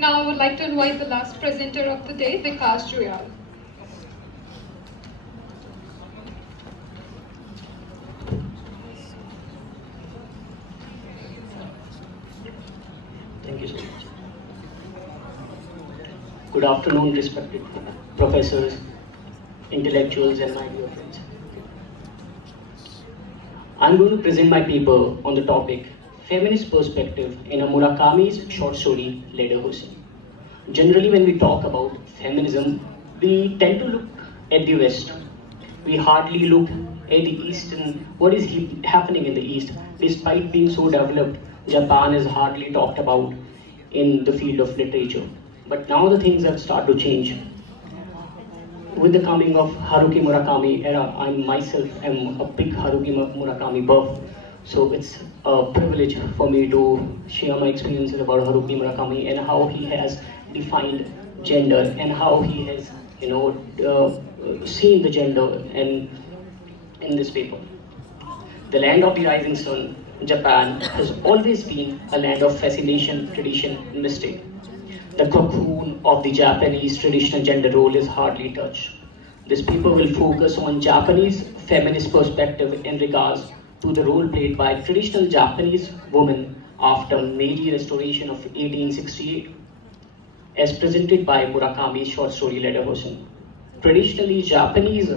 Now I would like to invite the last presenter of the day, Vikas Joyal. Thank you so much. Good afternoon, respected professors, intellectuals, and my dear friends. I'm going to present my paper on the topic Feminist Perspective in a Murakami's short story, Leda Hussein. Generally, when we talk about feminism, we tend to look at the West. We hardly look at the East and what is happening in the East. Despite being so developed, Japan is hardly talked about in the field of literature. But now the things have started to change. With the coming of Haruki Murakami era, I myself am a big Haruki Murakami buff. So it's a privilege for me to share my experiences about Haruki Murakami and how he has defined gender and how he has, seen the gender in this paper. The land of the rising sun, Japan, has always been a land of fascination, tradition, and mystery. The cocoon of the Japanese traditional gender role is hardly touched. This paper will focus on Japanese feminist perspective in regards to the role played by traditional Japanese women after Meiji Restoration of 1868, as presented by Murakami's short story Leda Hussein. Traditionally, Japanese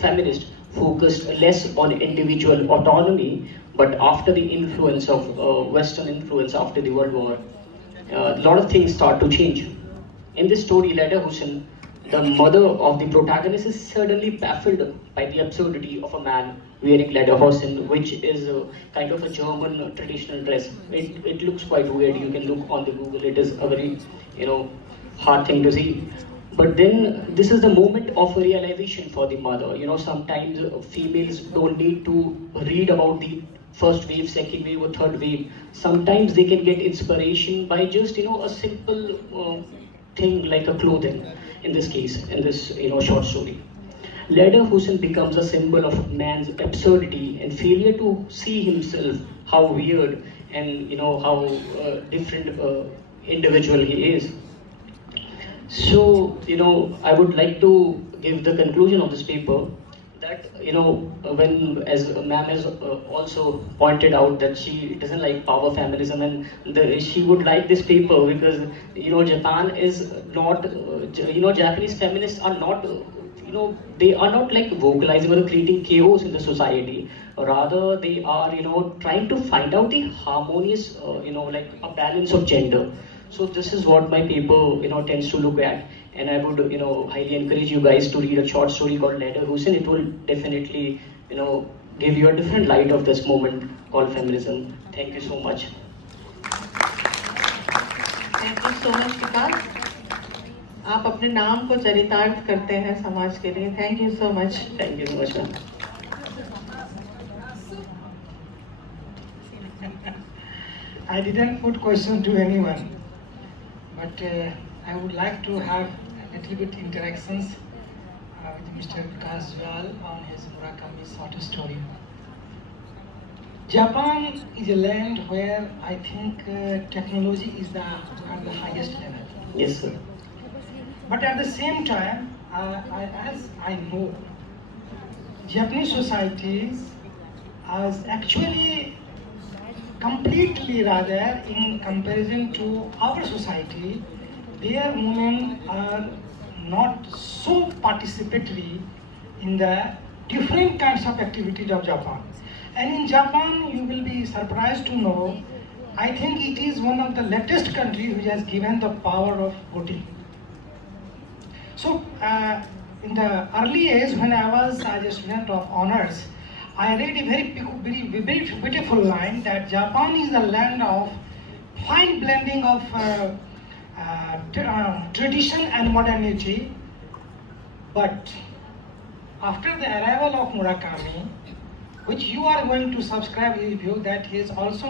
feminists focused less on individual autonomy, but after the influence of Western influence after the World War, a lot of things start to change. In this story, Leda Hussein, the mother of the protagonist, is suddenly baffled by the absurdity of a man wearing lederhosen, which is kind of a German traditional dress. It looks quite weird. You can look on the Google. It is a very, hard thing to see. But then this is the moment of realization for the mother. Sometimes females don't need to read about the first wave, second wave, or third wave. Sometimes they can get inspiration by just a simple thing like a clothing. In this case, in this short story, Leda Hussein becomes a symbol of man's absurdity and failure to see himself how weird and how different individual he is. So, I would like to give the conclusion of this paper that, when, as ma'am has also pointed out, that she doesn't like power feminism and she would like this paper because, Japan is not, Japanese feminists are not, they are not like vocalizing or creating chaos in the society. Rather, they are, trying to find out the harmonious, like a balance of gender. So this is what my paper, tends to look at, and I would, highly encourage you guys to read a short story called Leda Hussein. It will definitely, give you a different light of this moment called feminism. Thank you so much. Thank you so much Vikas, आप अपने नाम को चरितार्थ करते हैं समाज के लिए. Thank you so much. Thank you so much, ma'am. I didn't put question to anyone, but I would like to have a little bit interactions with Mr. Vikas Joyal on his Murakami short story. Japan is a land where I think technology is at the highest level. Yes, sir. But at the same time, as I know, Japanese societies is actually completely, rather, in comparison to our society, their women are not so participatory in the different kinds of activities of Japan. And in Japan, you will be surprised to know, I think it is one of the latest countries which has given the power of voting. So, in the early age, when I was as a student of honors, I read a very beautiful line that Japan is the land of fine blending of tradition and modernity. But after the arrival of Murakami, which you are going to subscribe his view that he is also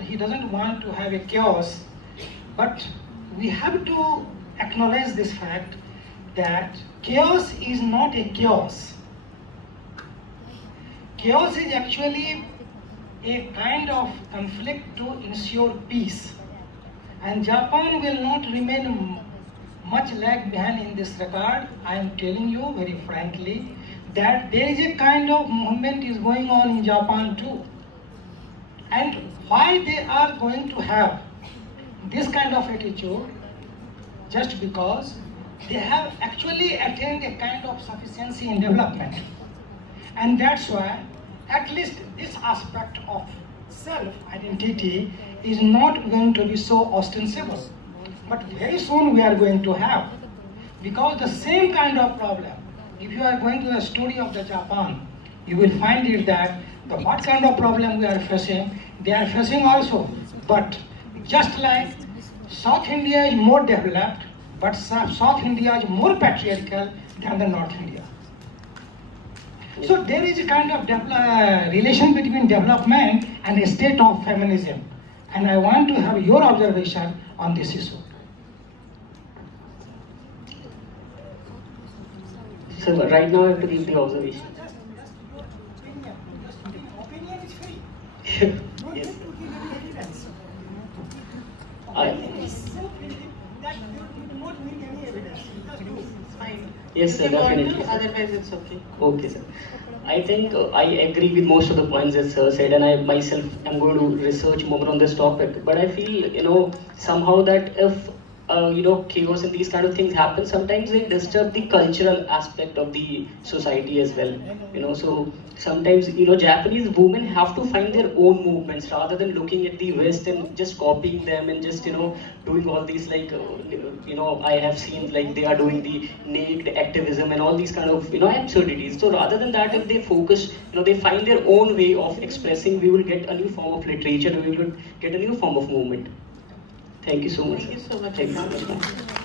he doesn't want to have a chaos, but we have to acknowledge this fact that chaos is not a chaos. Chaos is actually a kind of conflict to ensure peace. And Japan will not remain much lag behind in this regard. I am telling you very frankly that there is a kind of movement is going on in Japan too. And why they are going to have this kind of attitude? Just because they have actually attained a kind of sufficiency in development. And that's why at least this aspect of self-identity is not going to be so ostensible. But very soon we are going to have, because the same kind of problem, if you are going to the story of the Japan, you will find it that the what kind of problem we are facing, they are facing also. But just like South India is more developed, but South India is more patriarchal than the North India. So there is a kind of relation between development and a state of feminism. And I want to have your observation on this issue. So right now I have to give the observation. Just your opinion. Just opinion is free. No need Yes. to give any evidence. I- Opinion is so free that you do not need any evidence. Just do. It's fine. Yes, sir, If you want definitely, to, sir. otherwise it's okay. Okay, sir. I think I agree with most of the points that sir said, and I myself am going to research more on this topic. But I feel, somehow that if chaos and these kind of things happen, sometimes they disturb the cultural aspect of the society as well. So sometimes Japanese women have to find their own movements rather than looking at the West and just copying them and just doing all these I have seen like they are doing the naked activism and all these kind of absurdities. So rather than that, if they focus, they find their own way of expressing, we will get a new form of literature, we will get a new form of movement. Thank you so much. Thank you so much. Thank you so much.